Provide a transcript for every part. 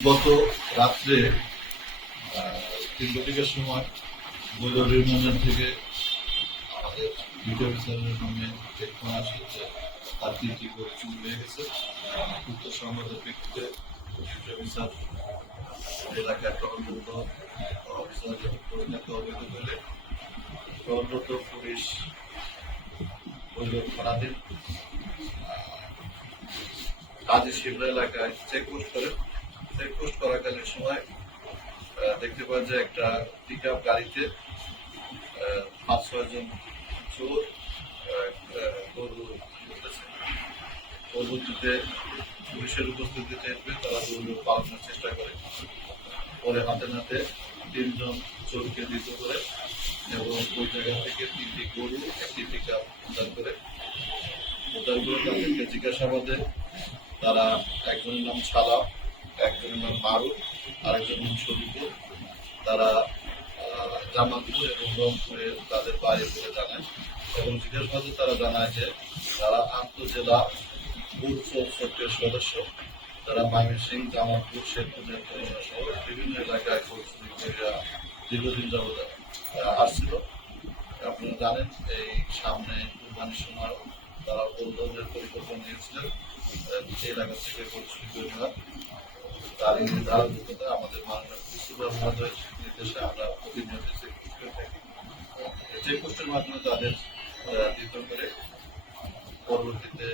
গত রাত্রে আহ, তিনটে সময় বৈরব ইউনিয়ন থেকে আমাদের ডিউটি অফিসারের নামে আসে যে তার তিনটি গরু চুরি হয়ে গেছে সংবাদের অফিসার এলাকার কর্মরত অফিসার পরিণত কর্মরত পুলিশ বৈরব থানাধীন। কাজী শিবরা এলাকায় চেকপোস্ট চেকপোস্ট করাকালীন সময় দেখতে পাওয়া যায় একটা পিক আপ গাড়িতে পাঁচ, ছয় জন চোর গরু করতেছে পরবর্তীতে পুলিশের উপস্থিতি টের পেয়ে তারা গরু পালানোর চেষ্টা করে। পরে হাতে নাতে তিনজন চোরকে দিত করে এবং ওই জায়গা থেকে তিনটি গরু, একটি পিক আপ উদ্ধার করে। উদ্ধার করে তাদেরকে জিজ্ঞাসাবাদে তারা একজনের নাম ছালা একজনের নাম মারুফ আরেকজনের নাম শরীফুল তারা জামালপুর এবং রংপুরে তাদের বাড়ি বলে জানায়। এবং জিজ্ঞাসাবাদে তারা জানায় যে তারা আন্তজেলা বুথ চৌষট্টির সদস্য। তারা ময়মনসিং জামালপুর, শেরপুর, নেত্রকোনা সহ বিভিন্ন এলাকায় দীর্ঘদিন যাবত আসছিল। আপনারা জানেন, এই সামনে কুরবানির সময় তারা বন্ধনের পরিকল্পনা নিয়েছিলেন। এলাকা থেকে পরিস্থিতি করে আমাদের নির্দেশে আমরা প্রতিনিয়ত চেকপোস্ট করে মাধ্যমে তাদের দিত করে পরবর্তীতে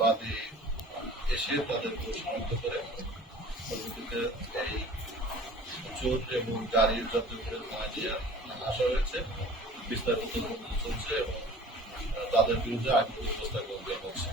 বাদী এসে তাদেরকে শনাক্ত করে পরবর্তীতে এই এবং গাড়ির জব্দ আসা হয়েছে বিস্তারিত চলছে এবং তাদের বিরুদ্ধে আইনগত ব্যবস্থা গ্রহণ করা হচ্ছে।